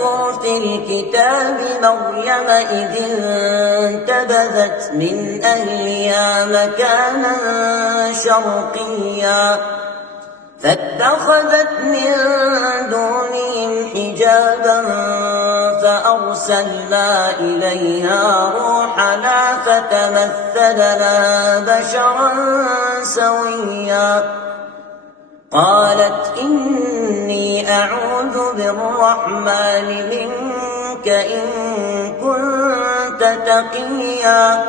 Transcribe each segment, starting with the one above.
واذكر في الكتاب مريم إذ انتبذت من أهلها مكانا شرقيا فاتخذت من دونهم حجابا فأرسلنا إليها روحنا فتمثل لها بشرا سويا قالت إني أعوذ بالرحمن منك إن كنت تقيا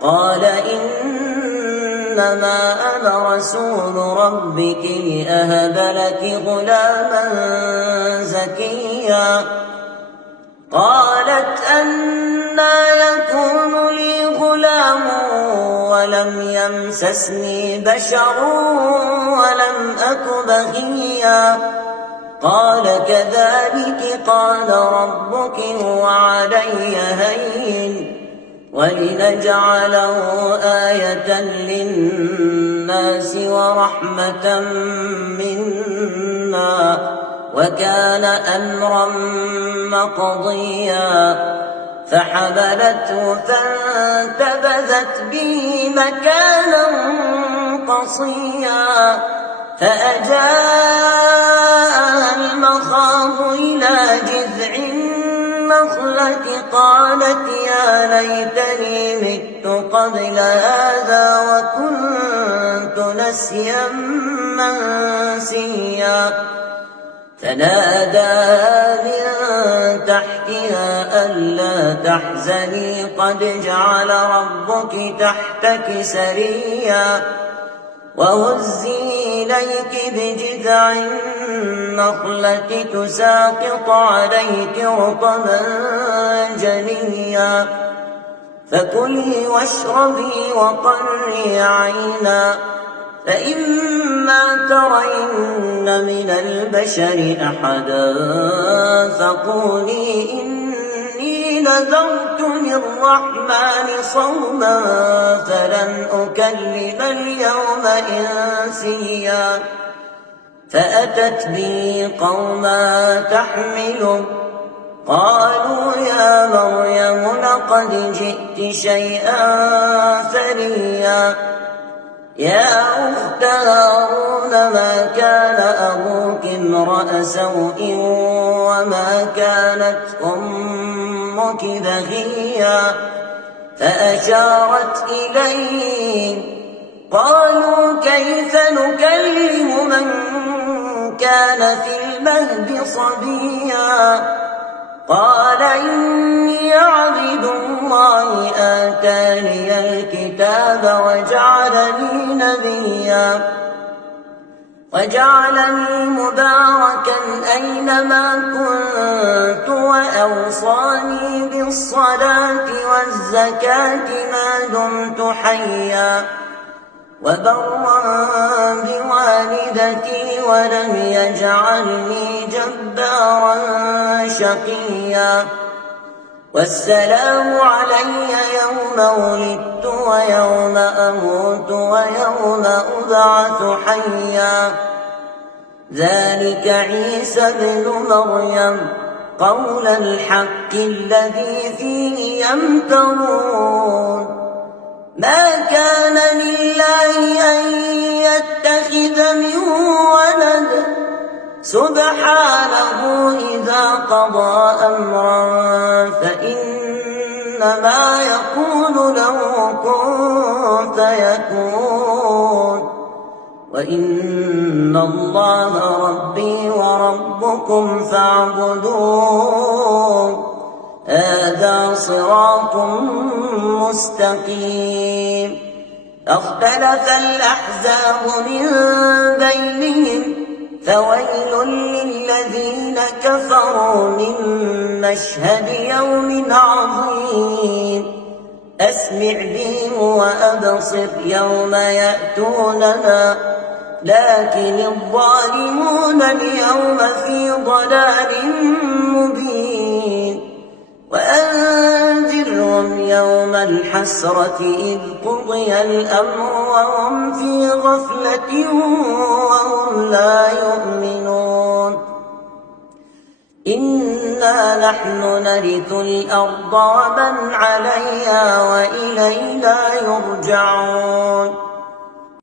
قال إنما أنا رسول ربك لأهب لك غلاما زكيا قالت أنى يكون لي غلام ولم يمسسني بشر ولم أك بغيا قال كذلك قال ربك هو علي هين ولنجعله آية للناس ورحمة منا وكان أمرا مقضيا فحملته فانتبذت به مكانا قصيا فأجاءها المخاض إلى جذع النخلة قالت يا ليتني مت قبل هذا وكنت نسيا منسيا فناداها من تحتها ألا تحزني قد جعل ربك تحتك سريا وهزي إليك بجذع النخلة تساقط عليك رطبا جنيا فكلي واشربي وقري عينا فإما ترين من البشر أحدا فقولي إني نذرت للرحمن صوما فلن أكلم اليوم إنسيا فأتت به قوما تحمله قالوا يا مريم لقد جئت شيئا فريا يا أخت هارون ما كان أبوك امرأ سوء وما كانت أمك بغيا فأشارت إليه قالوا كيف نكلم من كان في المهد صبيا قال إني عبد الله آتاني الكتاب وجعلني نبيا وجعلني مباركا أينما كنت وأوصاني بالصلاة والزكاة ما دمت حيا وبرا بوالدتي ولم يجعلني جبارا شقيا والسلام علي يوم ولدت ويوم أموت ويوم أبعث حيا ذلك عيسى ابن مريم قول الحق الذي فيه يمترون ما كان لله أن يتخذ من ولد سبحانه إذا قضى أمرا فإنما يقول له كن فيكون وإن الله ربي وربكم فاعبدوه هذا صراط مستقيم اختلف الأحزاب من بينهم فويل للذين كفروا من مشهد يوم عظيم أسمع بهم وأبصر يوم يأتوننا لكن الظالمون اليوم في ضلال مبين وأنذرهم يوم الحسرة إذ قضي الأمر وهم في غفلة وهم لا يؤمنون إنا نحن نرث الأرض ومن عليها وإلينا يرجعون